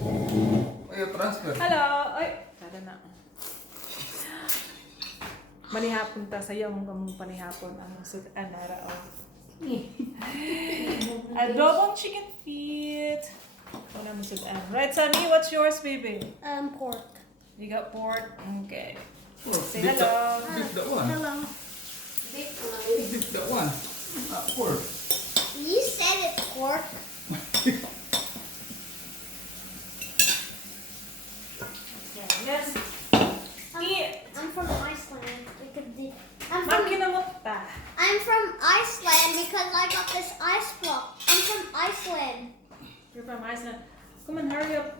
Ayo transfer. Hello! Ay! Kada na. Manihapon ta sa iyong kamong panihapon ang sudan na rao. Adobong chicken feet. Wala mo sudan. Right, Sunny? What's yours, baby? Pork. You got pork? Okay. Oh, Say beef hello. Beef that one. Hello. Beef that one. Pork. You said it's pork. Okay, yes. Eat. I'm from Iceland. Makinamot ta. I'm from Iceland because I got this ice block. I'm from Iceland. You're from Iceland. Come on, hurry up.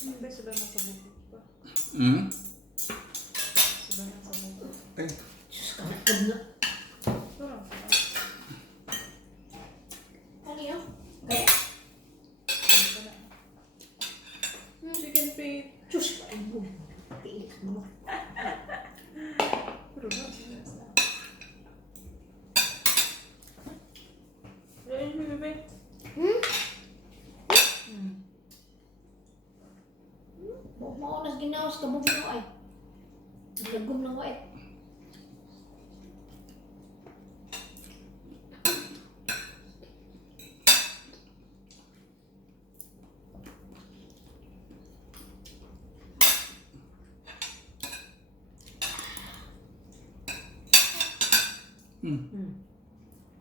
Hindi, sila na sa bukid pa. Sila na sa bukid. Okay. Parang sila. Chicken feet. Pero ba, sila sa... Ayun, bebe. Maunas ginawas ka mo ginawa ay. Lagom lang ko eh.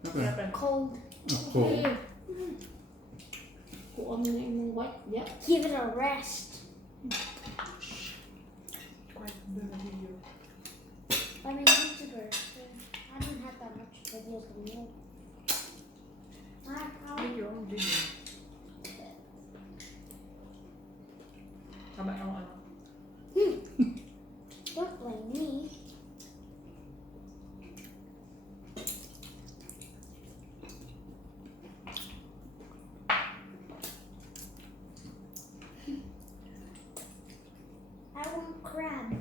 Okay. Cold. Cold. Kung ano na yung white, yeah. Give it a rest. Quite the video. I'm a YouTuber. So I don't have that much videos to make. Make your own video. Tama ang ano. Don't blame me. I want crab.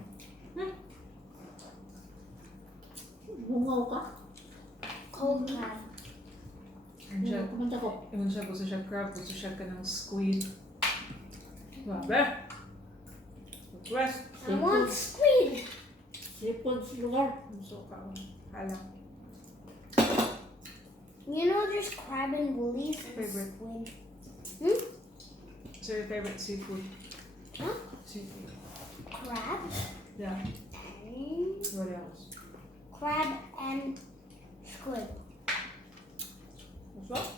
Bungaw ka. Cold crab. Siya, Kumanta ko. yun siya, gusto siya crab, gusto siya ka ng squid. Grabe! Request! I want squid. Seafood lugar. Gusto ka ang halang. You know there's crab and woolies and Favorite. squid. So your favorite seafood? Huh? Seafood. Crab Yeah. and What else? crab and squid. What's what?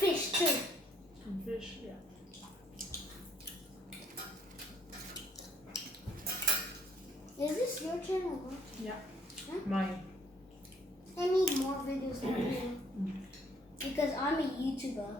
Fish too. And fish, yeah. Is this your channel? Huh? Yeah. Huh? Mine. I need more videos like you. Because I'm a YouTuber.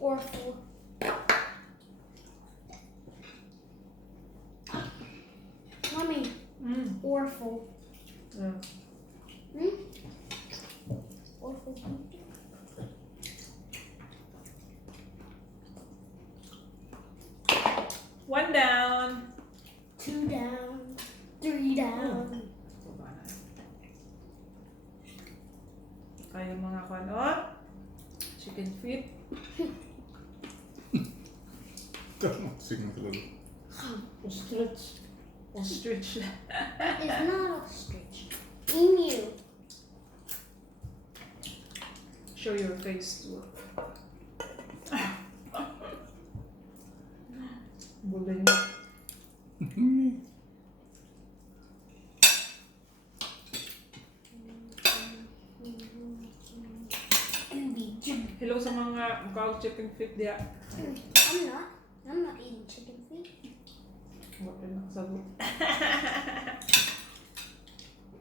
Or full. Mommy, or full. Yeah. Or full. One down. 2 down. 3 down. Baba na. Kaya mga kwan, oh. Chicken feet. Sige talaga. Ostrich. Ostrich. It's not ostrich. Emu. Show your face to Bulin. Hello sa mga mukhaw chicken feet diya. I'm not eating chicken feet. What rin nakasabot.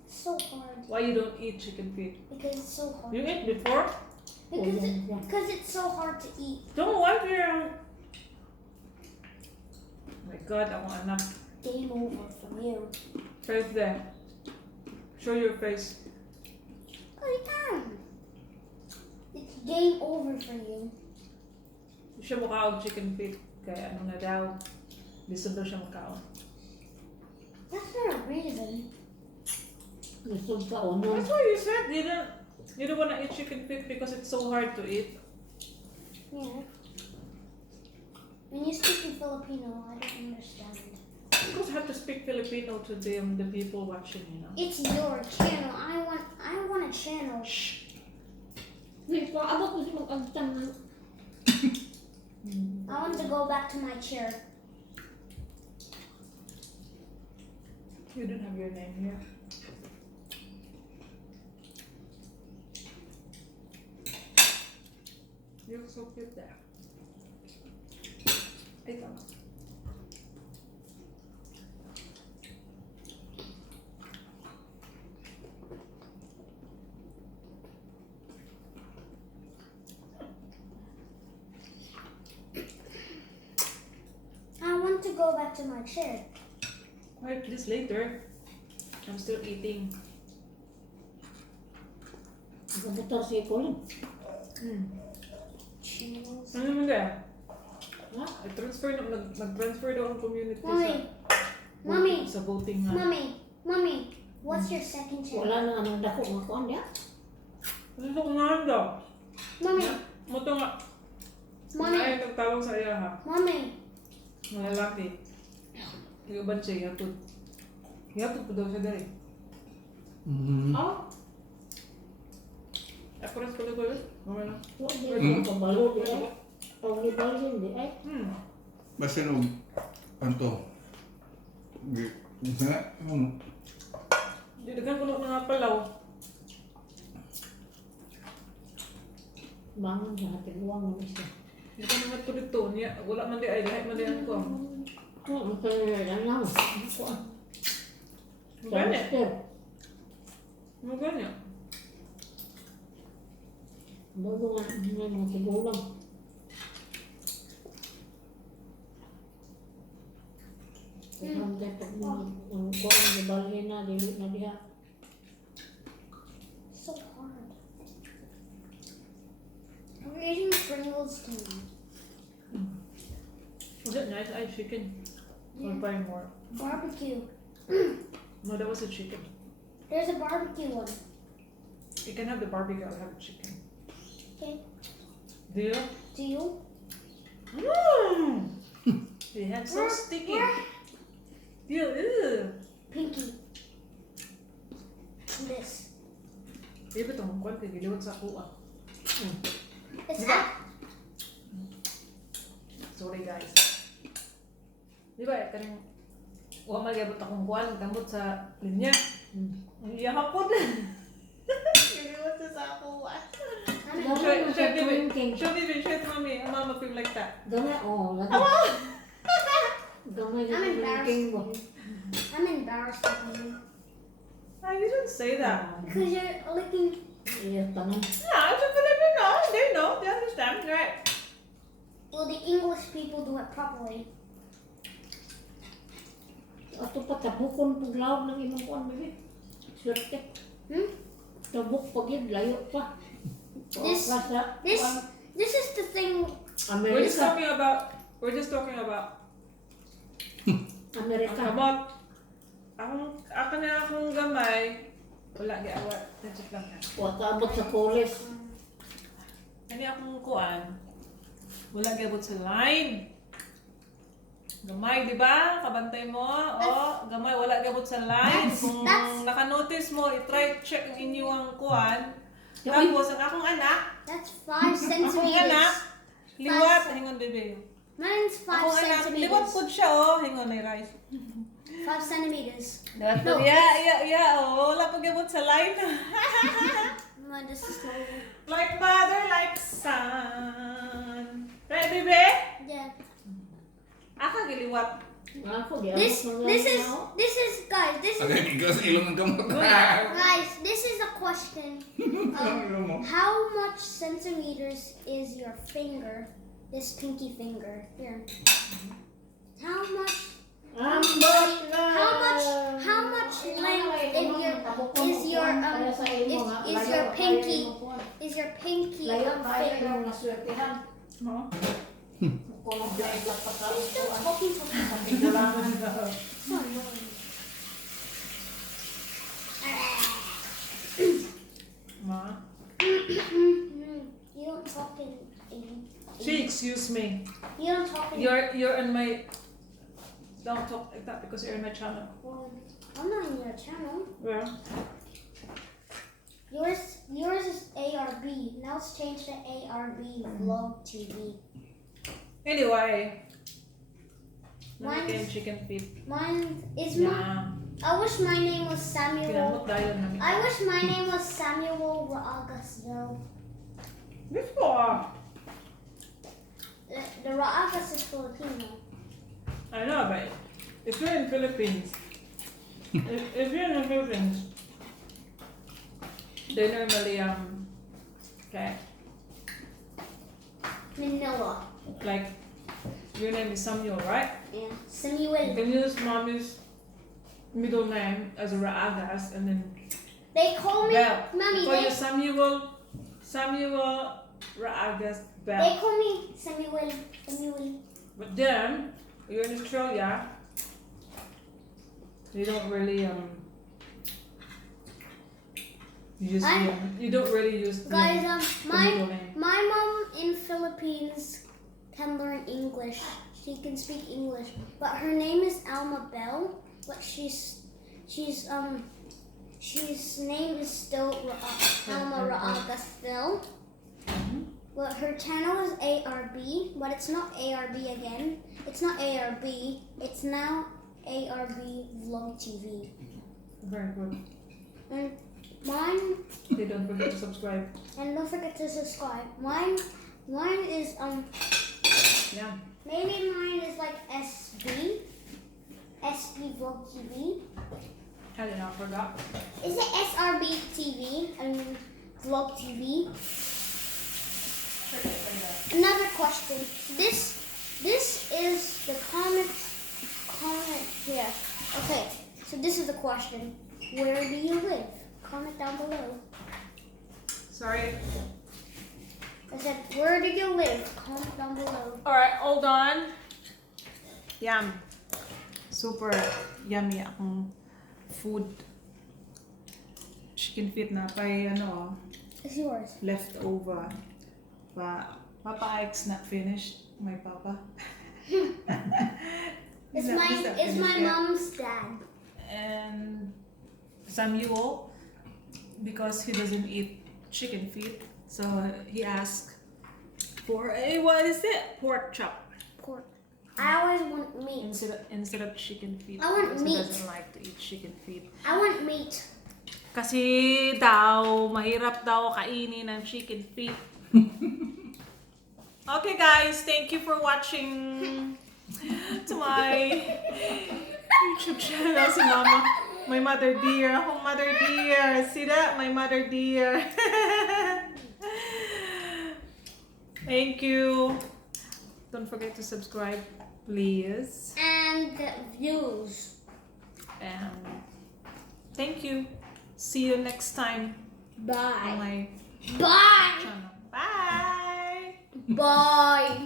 It's so hard Why you don't eat chicken feet? because it's so hard. You ate before? Because it's so hard to eat. Don't wipe your... Oh my God, ako anak. Game over from you. Face there. Show your face. Oh, you can. It's game over for you. Hindi siya mukhaog chicken feet. Kaya ano na daw. Gusto daw siya mukhaog. That's not a reason. Gusto ka o no? That's why you said you don't wanna eat chicken feet because it's so hard to eat. Yeah. When you speak in Filipino, I don't understand. You just have to speak Filipino to the people watching, you know. It's your channel. I want a channel. May paabot mo si mag-agtang na. I want to go back to my chair. You don't have your name here. You look so cute there. Ay, tama. I want to go back to my chair. Quiet, please, later. I'm still eating. Gabutar si Colin. Channels. Ano naman kaya? Ha? Nag-transfer daw ang community Mommy, sa voting nga. Mommy, what's your second channel? Wala na anong dako nga kuan niya. Ano ko nga daw? Mommy, Moto nga. Mommy, Ay, nagtawag sa iya ha. Mommy. Mga lalaki. Yung uban siya, yatod. Yatod po daw siya dali. Oh, Ako rin pala ko yun. Okay na. wala ko kabalo di ay. Pag libalin di ay. Basta no, anto. Ano? Didagan ko na nga palaw. Bangon sa ating luwang mo siya. Hindi ko naman tulit to. Wala man di ay. Lahat man di ang ko. Oo, kaya lang. Maganya. Step. Maganya. Bago nga, may mga tigulang. Hanggang pag ang kuwan, libalin na, dili na diha. So hard. We're eating Pringles tonight. Was it nice? I had chicken. Or buy more. Barbecue. No, that was a chicken. There's a barbecue one. You can have the barbecue. I'll have the chicken. Okay. Do you? Do you? Your hand's so sticky. Ew. Pinky. This. Iba itong kwan kay giliwat sa kuha. It's Diba? at Sorry guys. Di ba, kanang huwag magyabot akong kuhan, kamot sa linya. Ang iyahapon. Giliwat siya sa kuha. Show me, mommy. Mama feel like that. Gamay, oo. Gamay I'm na king mo. I'm embarrassed of you. You don't say that. Because you're licking. Iya, tangan. Yeah, it's a Filipino. They know. They understand, right? Well, the English people do it properly. Ato pa tabukon puglaw ng imong kuan bebe. Swerte. Tabuk pagid layo pa. This is the thing. We're just Amerika. talking about Amerika. kamot. Ako na akong gamay. Wala giawat. That's lang yan. Wata abot sa college. Kani akong kuan. Wala giabot sa line. Gamay, di ba? Kabantay mo. Oh, gamay, wala giabot sa line. Kung naka-notice mo, i-try check ang inyong kuan. Tapos, ang akong anak, That's 5 akong centimeters. anak, liwat. Hingon, bebe. Mine's 5 Akong anak, liwat centimeters. po siya, oh. Hingon, may rice. 5 centimeters. Liwat po. No. Yeah, oh. Wala po giabot sa line. Mine just slowly. Like mother, like son. Right, bebe? Yeah. Aka giliwat. Ako, di This ako this is naglalaro. this is guys. This is Agad ikaw sa ilong ng gamot. guys. This is a question. Ang ilong mo. How much centimeters is your finger? This pinky finger here. How much? Ambot na. How much length is your pinky? Is your pinky Layon tayo finger? ng naswertehan. No? Kung nag-iitlak pa sa You're still upuan. talking to me. Pigulangan. So annoying. Ma? You don't talk in. She excuse me. You don't talk in. You're in my. Don't talk like that because you're in my channel. Well, I'm not in your channel. Well, Yours is ARB. Now it's changed to ARB Vlog TV. anyway. Mine's- Again, chicken feet. Mine is my. Yeah. I wish my name was Samuel. Kinamot dahil namin. I wish my name was Samuel Raagas though. Before. The Raagas is Filipino. I know, but if you're in Philippines, if you're in the Philippines, they normally okay, Manila. like your name is Samuel, right? Yeah. You Samuel. can use mommy's middle name as a Raagas, and then They call me Bell. Mommy. Call you They Samuel Raagas they Bell. call me Samuel. Samuel. But then you're in Australia, you don't really use you don't really use Guys, the my middle name. my mom in Philippines can learn English. She can speak English, but her name is Alma Bell. But she's name is still Alma Raagas Bell. But her channel is ARB, but it's not ARB again. It's not ARB. It's now ARB Vlog TV. Very good. And mine. They don't forget to subscribe. And don't forget to subscribe. Mine is Yeah. maybe mine is like SB Vlog TV. I did not forgot. Is it SRB TV? I mean Vlog TV. Another question. This is the comment here. Okay, so this is the question. Where do you live? Comment down below. Sorry. I said, where do you live? Comment down below. Alright, hold on. Yum. Super yummy akong food. Chicken feet na pay It's yours. leftover. Papa Ike's not finished. My papa. It's He's not my finished yet. mom's dad. And Samuel, because he doesn't eat chicken feet, so he asked for a pork chop Pork. I always want meat. instead of chicken feet. I want because meat. He doesn't like to eat chicken feet. I want meat. Kasi daw mahirap daw kainin ng chicken feet. Okay guys, thank you for watching to my YouTube channel. Si Mama, my mother dear. Oh, mother dear. See that? My mother dear. Thank you. Don't forget to subscribe, please. And views. And thank you. See you next time on Bye. my Bye. channel. Bye. Bye.